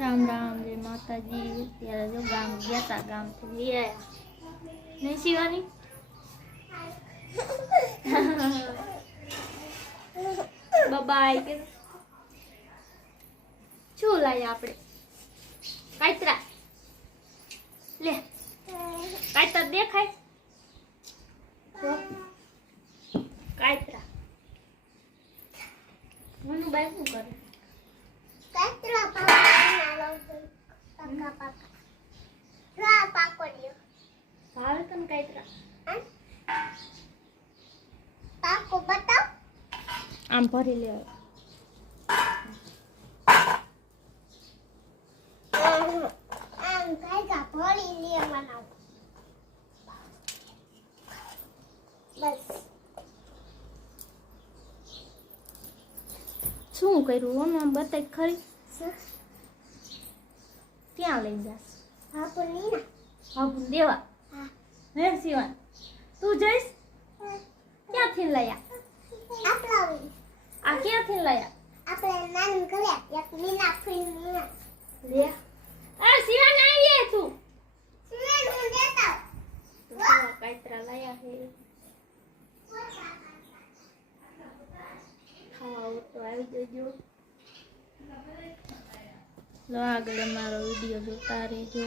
રામ રામ જય માતાજી. ત્યારે જો ગામ ગયા તા ગામથી લઈ આવ્યા નહીં શિવાની? બબાય કે શું લાયા આપણે કાતરા લે કાતર દેખાય. કાતરા મનુભાઈ શું કરે? તને કાતરા પાકો બતાવ. આમ ભરી લેવા આમ કાયકા ભરી લેવાના બસ. શું કર્યું? આમ બતાય ખરી? ક્યાં લઈ જાસ બાપુ નીના બાપુ દેવા. હા તું જઈશ? ક્યાંથી લયા આ ક્યાંથી લયા આપણે નાનું કર્યા આ લાયા હે ખાવા તો આવી જજો લો આગળ મારો વીડિયો જોતા રહેજો.